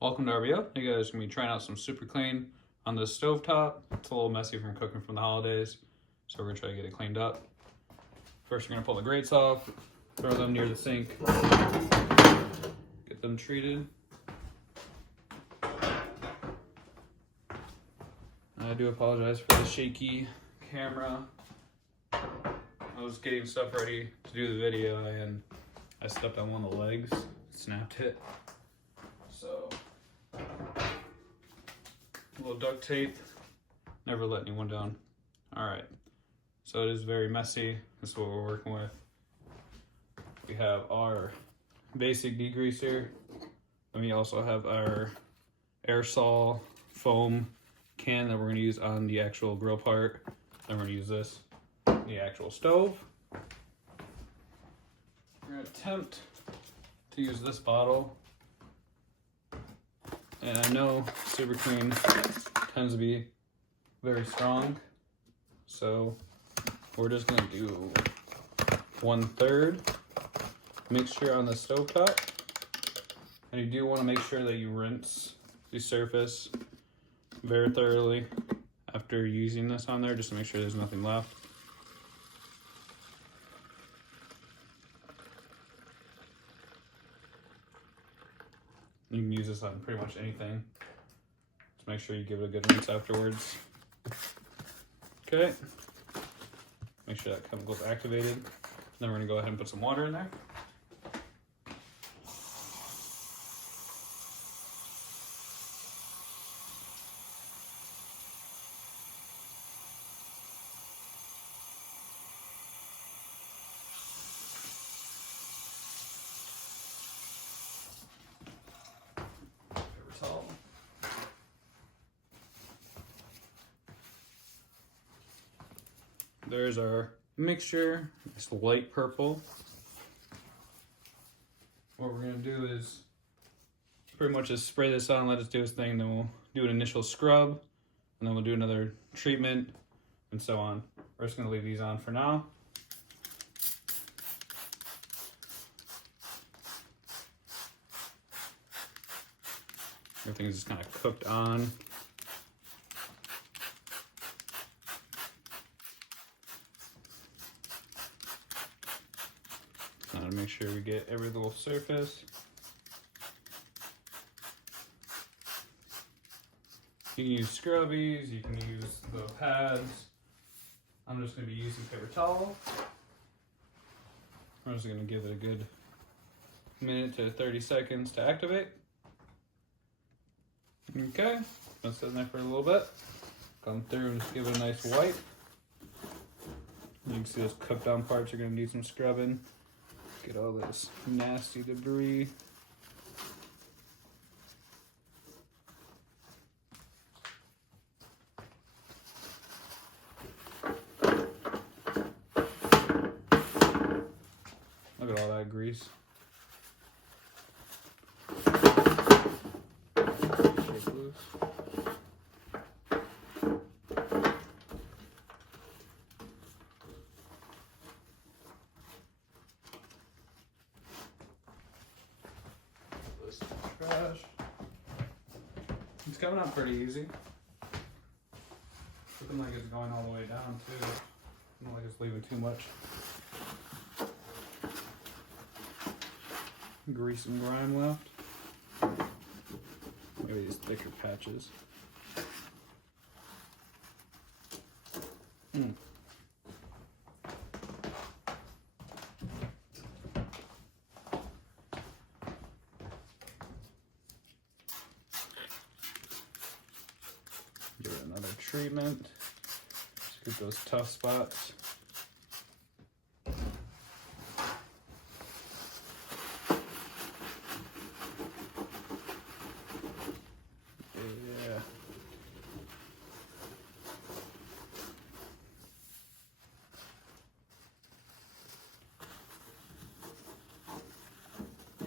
Welcome to RBO. You guys are going to be trying out some Super Clean on the stovetop. It's a little messy from cooking from the holidays, so we're going to try to get it cleaned up. First, we're going to pull the grates off, throw them near the sink, get them treated. I do apologize for the shaky camera. I was getting stuff ready to do the video and I stepped on one of the legs, snapped it. So, a little duct tape, never let anyone down. Alright, so it is very messy. This is what we're working with. We have our basic degreaser, and we also have our aerosol foam can that we're going to use on the actual grill part. Then we're going to use this on the actual stove. We're going to attempt to use this bottle. And I know Super Clean tends to be very strong, so we're just going to do 1/3 mixture on the stovetop. And you do want to make sure that you rinse the surface very thoroughly after using this on there, just to make sure there's nothing left. You can use this on pretty much anything. Just make sure you give it a good rinse afterwards. Okay. Make sure that chemical's activated. Then we're gonna go ahead and put some water in there. Towel. There's our mixture. It's light purple. What we're gonna do is pretty much just spray this on, let it do its thing, then we'll do an initial scrub, and then we'll do another treatment, and so on. We're just gonna leave these on for now. Everything is just kind of cooked on. Now to make sure we get every little surface. You can use scrubbies, you can use the pads. I'm just going to be using paper towel. I'm just going to give it a good minute to 30 seconds to activate. Okay, been sitting there for a little bit. Come through and just give it a nice wipe. You can see those cooked down parts are going to need some scrubbing. Get all this nasty debris. Look at all that grease. This trash. It's coming out pretty easy. Looking like it's going all the way down too. Not like it's leaving too much grease and grime left. Maybe these thicker patches. Give it another treatment. Just get those tough spots. Yeah.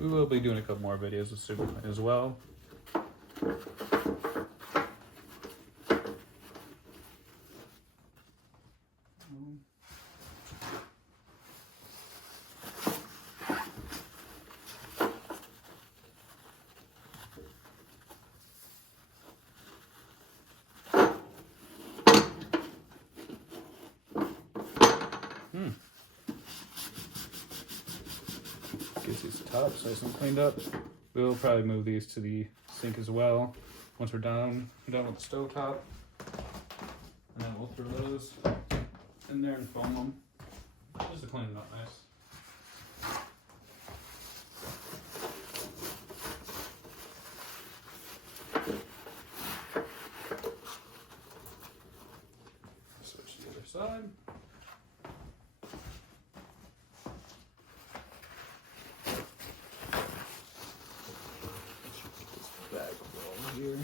We will be doing a couple more videos with Super Clean as well. top's nice and cleaned up. We'll probably move these to the sink as well once we're done with the stove top. And then we'll throw those in there and foam them just to clean it up nice. Switch to the other side. Bag roll here.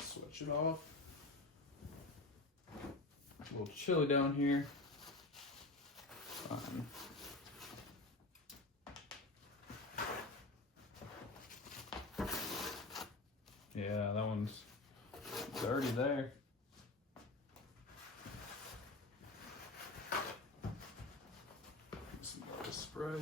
Switch it off. A little chilly down here. Yeah, that one's already there. Some more spray.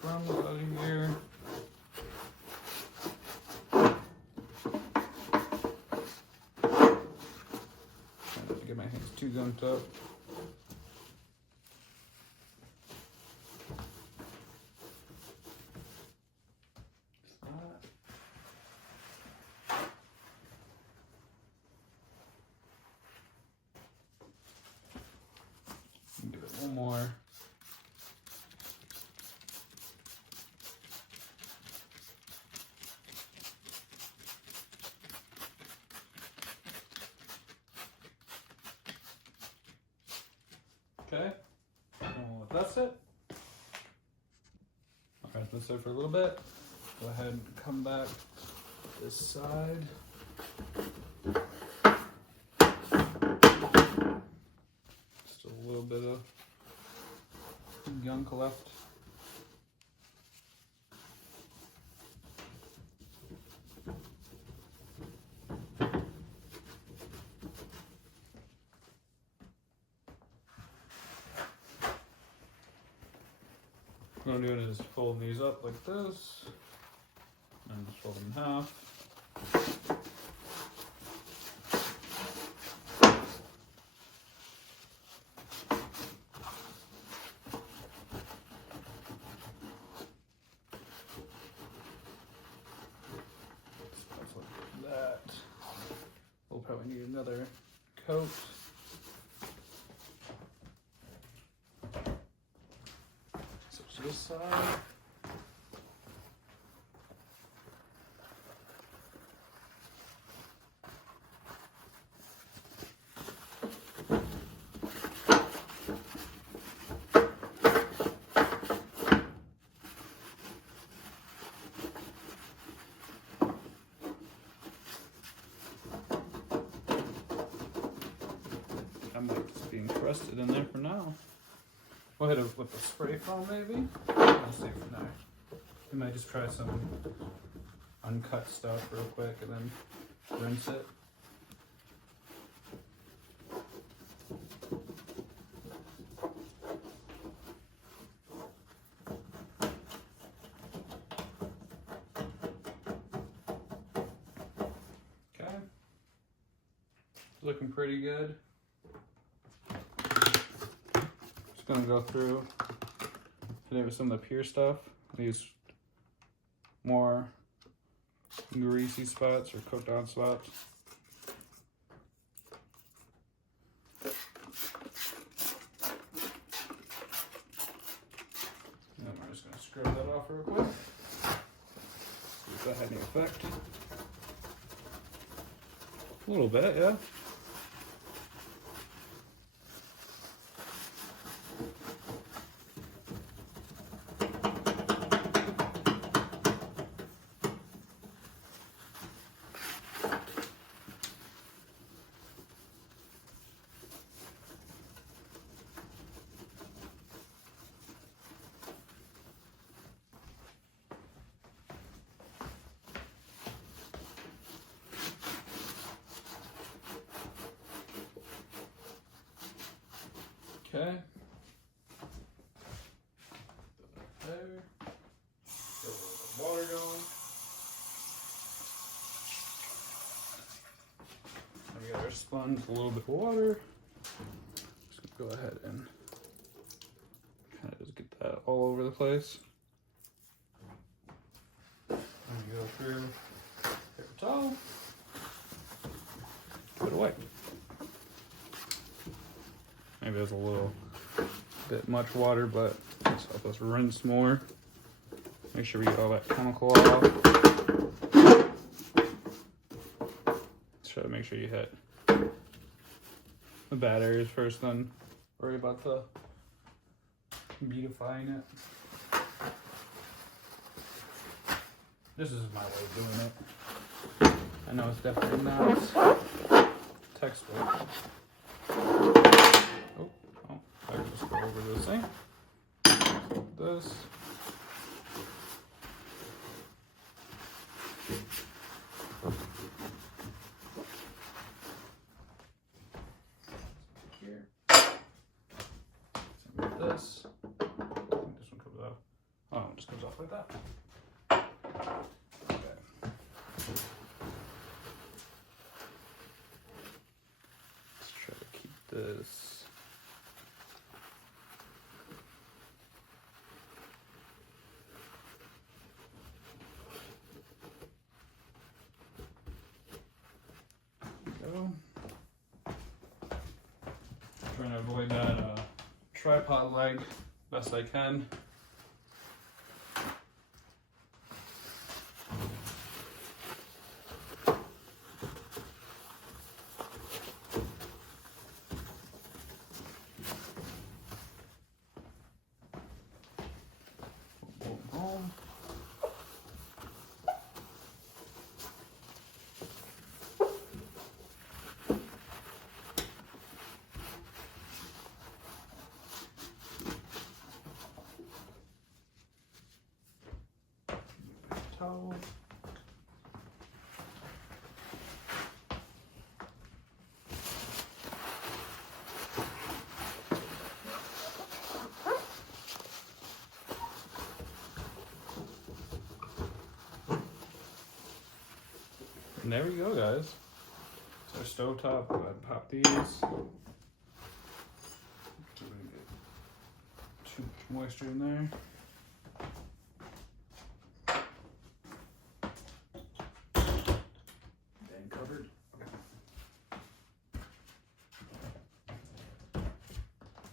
Crumbs out of here. Trying not to get my hands too gunked up. Do it one more. Okay, that's it. Okay, let's sit for a little bit. Go ahead and come back this side. Still a little bit of gunk left. What I'm doing is fold these up like this, and just fold them in half. Stuff like that. We'll probably need another coat. This side. I might just be encrusted in there for now. We'll hit it with the spray foam maybe. Let's see for now. We might just try some uncut stuff real quick and then rinse it. Okay. Looking pretty good. Gonna go through today with some of the pure stuff. These more greasy spots or cooked on spots. And then we're just gonna scrub that off real quick. See if that had any effect. A little bit, yeah. Okay. There. Get a little bit of water going. We got our sponge, a little bit of water. Just gonna go ahead and kind of just get that all over the place. And go through paper towel. Give it away. Maybe there's a little bit much water, but let's help us rinse more. Make sure we get all that chemical off. Try to make sure you hit the bad areas first, then worry about the beautifying it. This is my way of doing it. I know it's definitely not textbook. I can just go over this thing. Like this. Here. Same with this. I think this one comes off. Oh, it just comes off like that. Okay. Let's try to keep this. Trying to avoid that tripod leg best I can. Boom, boom. Towel. And there we go, guys. It's our stovetop. Go ahead and pop these. Too much moisture in there. Covered.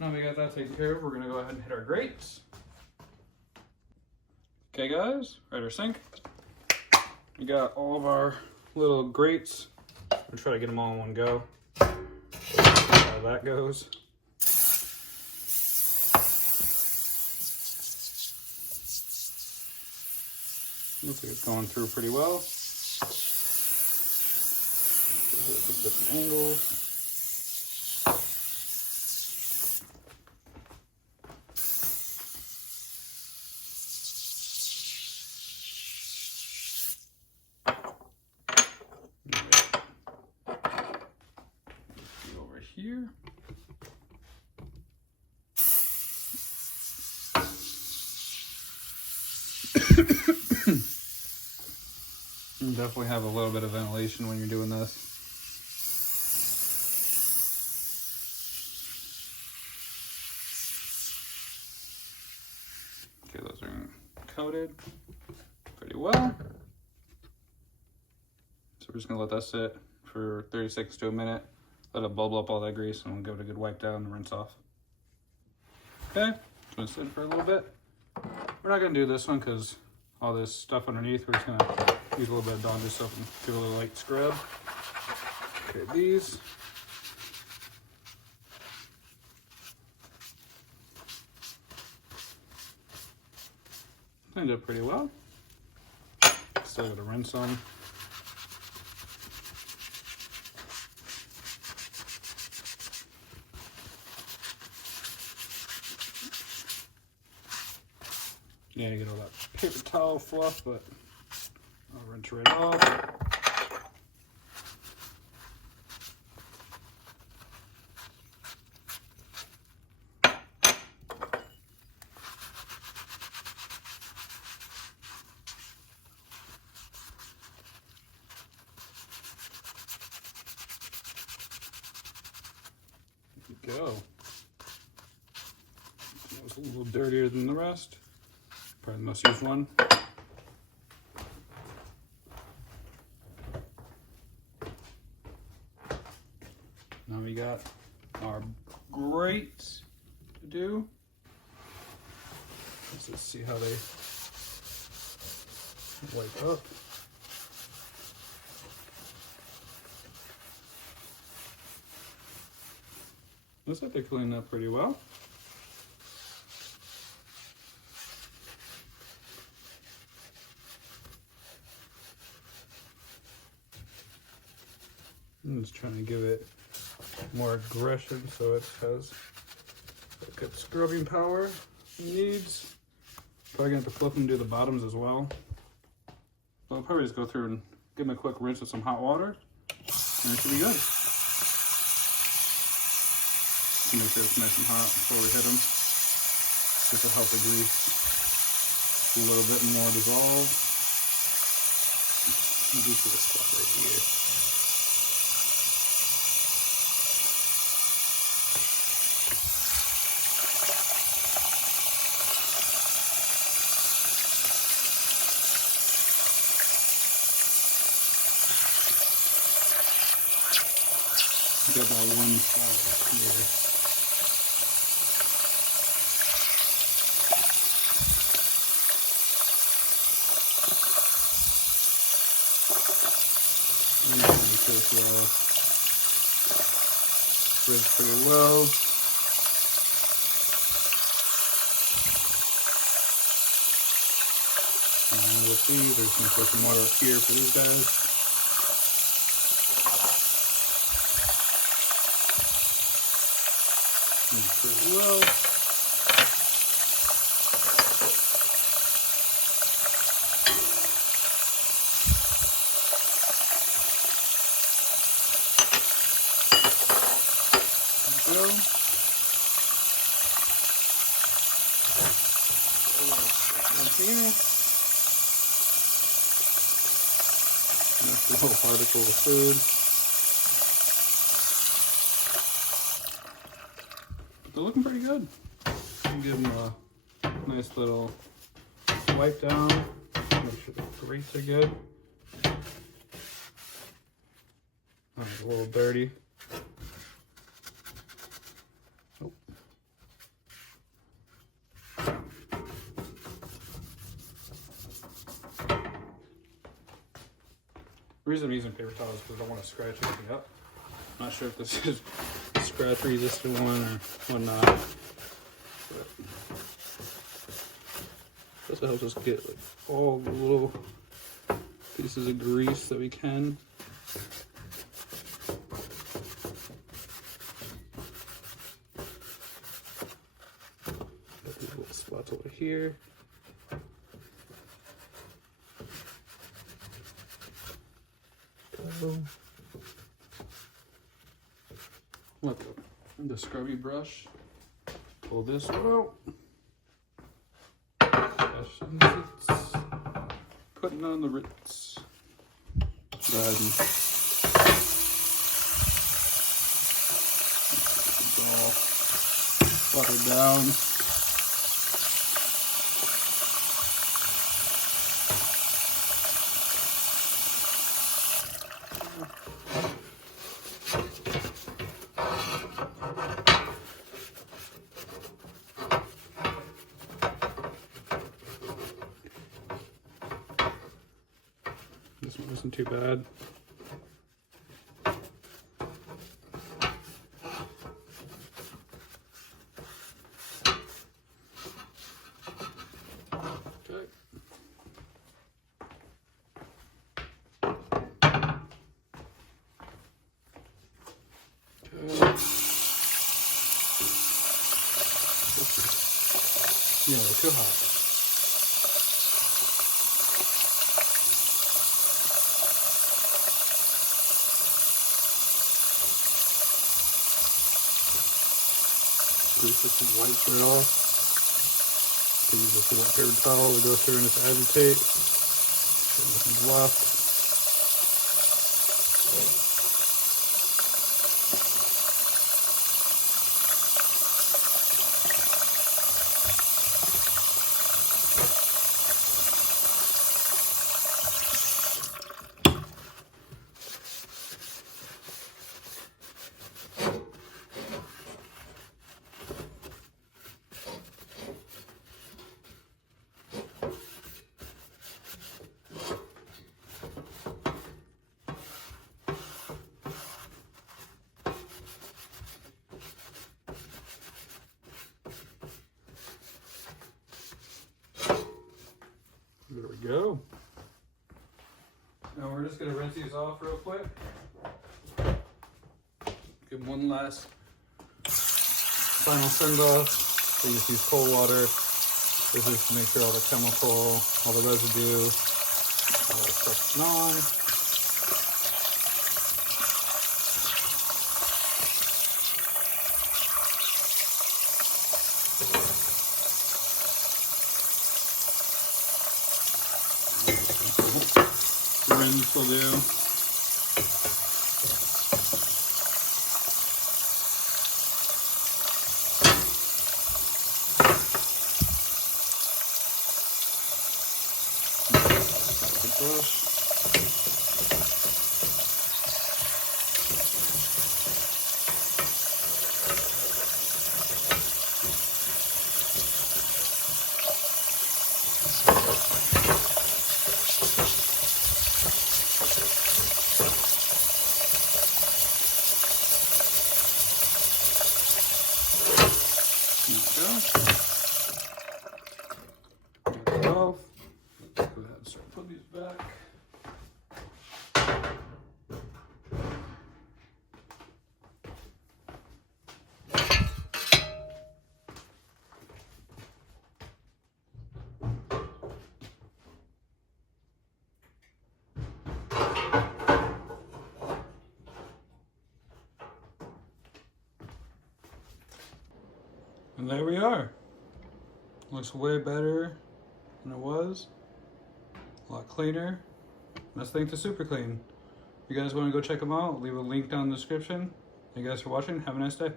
Now we got that taken care of, we're gonna go ahead and hit our grates. Okay guys, right our sink. We got all of our little grates. We'll try to get them all in one go. See how that goes. Looks like it's going through pretty well. Different angles. Over here. You definitely have a little bit of ventilation when you're doing this. Okay, those are coated pretty well. So we're just gonna let that sit for 30 seconds to a minute. Let it bubble up all that grease and we'll give it a good wipe down and rinse off. Okay, it's gonna sit for a little bit. We're not gonna do this one because all this stuff underneath, we're just gonna use a little bit of Dawn soap and give it a little light scrub. Okay, these. Cleaned up pretty well. Still gotta rinse them. Yeah, you get all that paper towel fluff, but I'll rinse right off. go. That was a little dirtier than the rest. Probably must use one. Now we got our grates to do. Let's just see how they wipe up. Looks like they're cleaning up pretty well. I'm just trying to give it more aggression so it has a good scrubbing power it needs. Probably gonna have to flip them and do the bottoms as well. So I'll probably just go through and give them a quick rinse with some hot water and it should be good. Make sure it's nice and hot before we hit them. Just to help the grease a little bit more dissolved. Do this stuff right here. Got about one side here. Rinse pretty well. And we'll see. There's gonna put some water up here for these guys. Pretty well. There we go. Nice little particle of food. They're looking pretty good. I'll give them a nice little wipe down. Make sure the grates are good. Oh, it's a little dirty. Oh. The reason I'm using paper towels is because I don't want to scratch anything up. I'm not sure if this is scratch resistant one or whatnot. But this helps us get like all the little pieces of grease that we can. Got these little spots over here. Go. Let the scrubby brush pull this out. Putting on the Ritz. Go ahead and it's all buttered down. This one isn't too bad. Okay. Yeah, they're too hot. Grease this and wipe it off. Can use this wet paper towel to go through and just agitate. Nothing's left. we go. Now we're just gonna rinse these off real quick. Give them one last final send off. So you just use cold water. This is to make sure all the chemical, all the residue, all that stuff's gone. Rinse will do. Brush. There we go. Go ahead and start putting these back. And there we are. Looks way better than it was. A lot cleaner. Let's thank to Super Clean. If you guys want to go check them out, leave a link down in the description. Thank you guys for watching. Have a nice day.